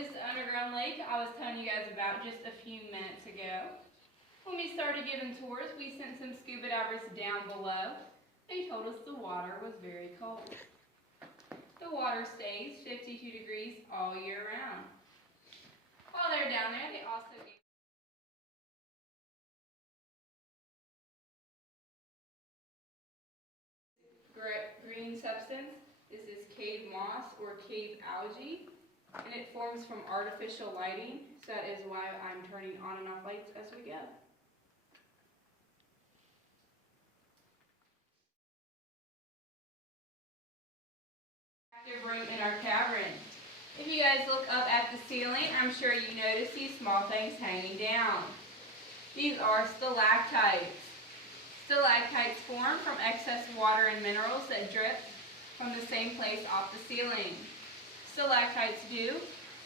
is the underground lake I was telling you guys about just a few minutes ago. When we started giving tours, we sent some scuba divers down below. They told us the water was very cold. The water stays 52 degrees all year round. While they're down there, they also gave green substance. This is cave moss or cave algae, and it forms from artificial lighting, so that is why I'm turning on and off lights as we go. Active room in our cavern. If you guys look up at the ceiling, I'm sure you notice these small things hanging down. These are stalactites. Stalactites form from excess water and minerals that drip from the same place off the ceiling. Stalactites do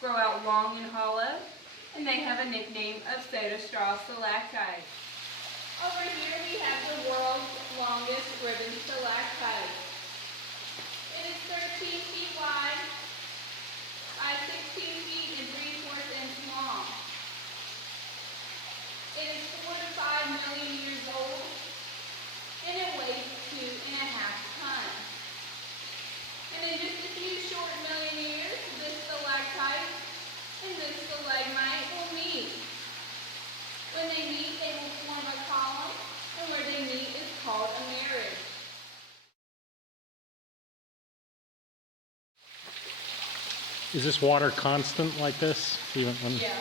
grow out long and hollow, and they have a nickname of soda straw stalactites. Over here we have the world's longest ribbon stalactite. It is 13 feet wide by 16 feet and 3/4 inch long. It is 4 to 5 million years old, and it weighs 2.5 tons. And in just a few short million years, this stalactite and this stalagmite will meet. When they meet, they will form a column, and where they meet is called a marriage. Is this water constant like this? Even when Yeah,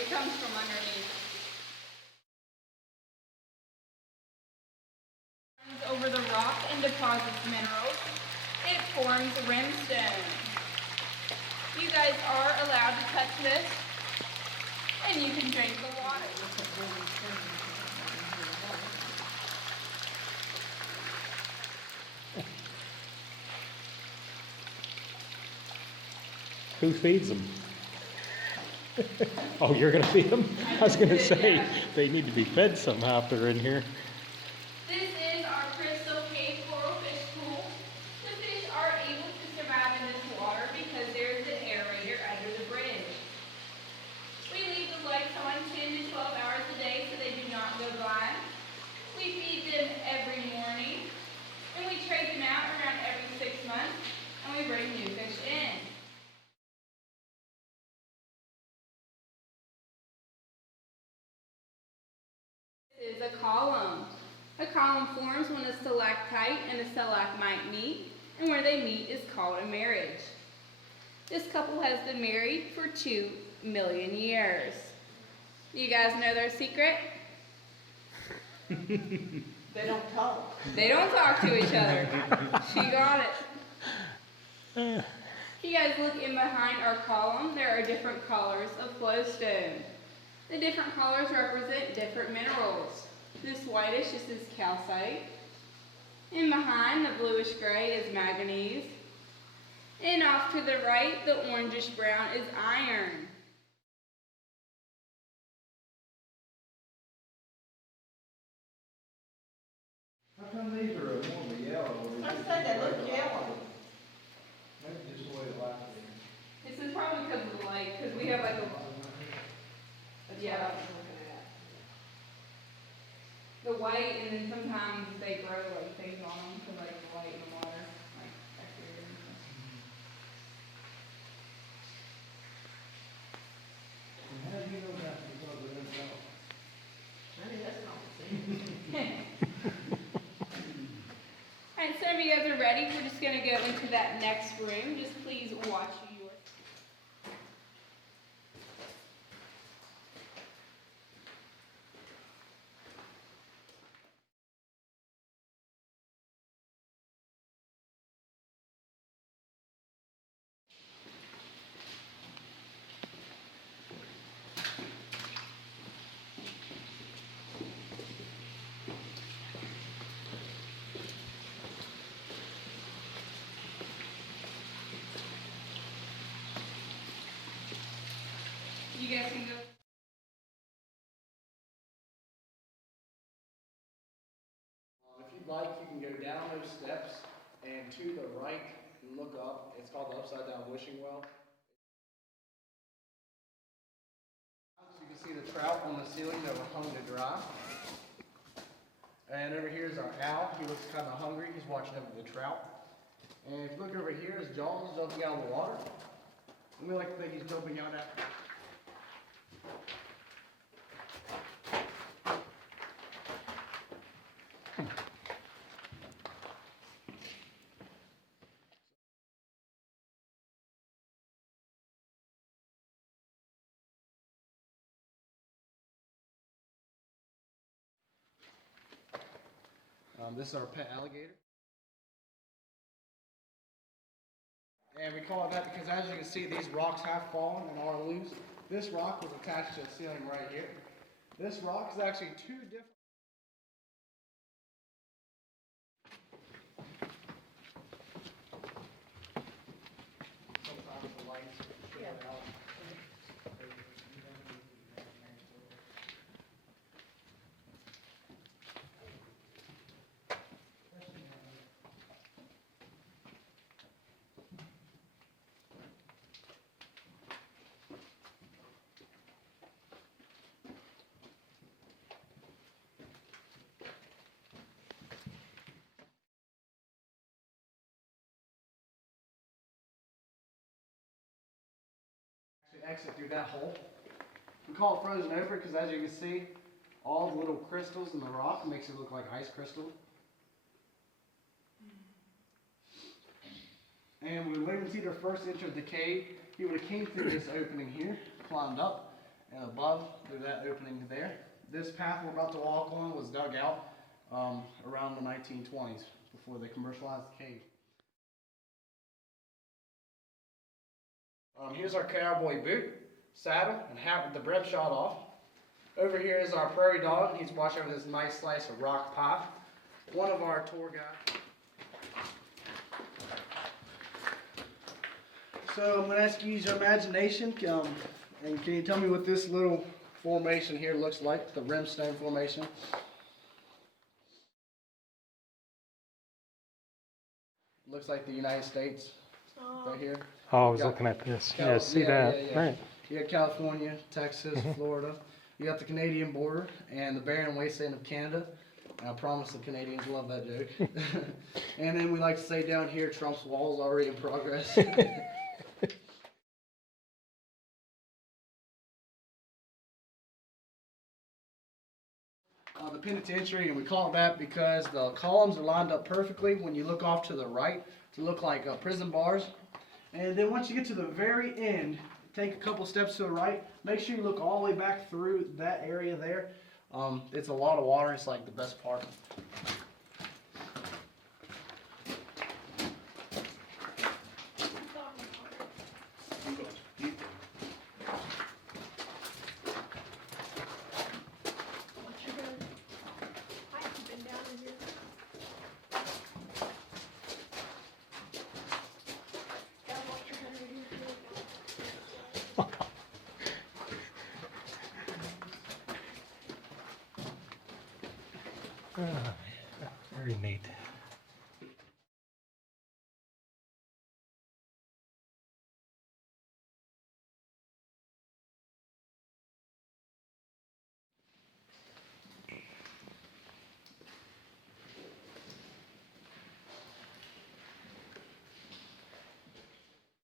it comes from underneath. Over the rock and deposits minerals, it forms rimstone. You guys are allowed to touch this, and you can drink the water. Who feeds them? Oh, you're going to feed them? I was going to say, they need to be fed somehow if they're in here. This is our crystal cave coral fish pool. The fish are able to survive in this water because there is an aerator under the bridge. We leave the lights on 10 to 12 hours a day so they do not go blind. We feed them every morning, and we trade them out around every 6 months, and we bring new fish in. This is a column. A column forms when a stalactite and a stalagmite meet, and where they meet is called a marriage. This couple has been married for 2 million years. You guys know their secret? They don't talk. They don't talk to each other. She got it. If you guys look in behind our column, there are different colors of flowstone. The different colors represent different minerals. This whitish is calcite. In behind, the bluish gray is manganese. And off to the right, the orangish brown is iron. How come these are more of a yellow? I say they look yellow. Maybe just the way it likes it. This is probably because of the light, because we have like a, yeah, the white, and then sometimes they grow like things on them because like the light and the water, like bacteria and stuff. And how do you know that because of them yellow? Maybe that's not the same. Alright, so if you guys are ready, we're just going to go into that next room. Just please watch yours. You guys can go. If you'd like, you can go down those steps and to the right, you look up. It's called the upside down wishing well. trout on the ceiling that were hung to dry. And over here is our owl. He looks kind of hungry. He's watching over the trout. And if you look over here, his jaws jumping out of the water. And we like to think he's jumping out at. This is our pet alligator. And we call it that because, as you can see, these rocks have fallen and are loose. This rock was attached to the ceiling right here. This rock is actually two different. Sometimes the lights show it out. Exit through that hole. We call it frozen over because, as you can see, all the little crystals in the rock makes it look like ice crystal. And when we wait and see their first entered the cave, he would have came through this opening here, climbed up, and above through that opening there. This path we're about to walk on was dug out around the 1920s before they commercialized the cave. Here's our cowboy boot, saddle, and hat with the brim shot off. Over here is our prairie dog. He's watching over this nice slice of rock pie. One of our tour guides. So I'm going to ask you to use your imagination. And can you tell me what this little formation here looks like, the rimstone formation? Looks like the United States right here. Oh, I was looking at this. Yeah, see that. Right. You got California, Texas, Florida. You got the Canadian border and the barren wasteland of Canada. And I promise the Canadians love that joke. And then we like to say down here, Trump's wall is already in progress. The penitentiary, and we call it that because the columns are lined up perfectly when you look off to the right to look like prison bars. And then once you get to the very end, take a couple steps to the right. Make sure you look all the way back through that area there. It's a lot of water. It's like the best part. Very neat.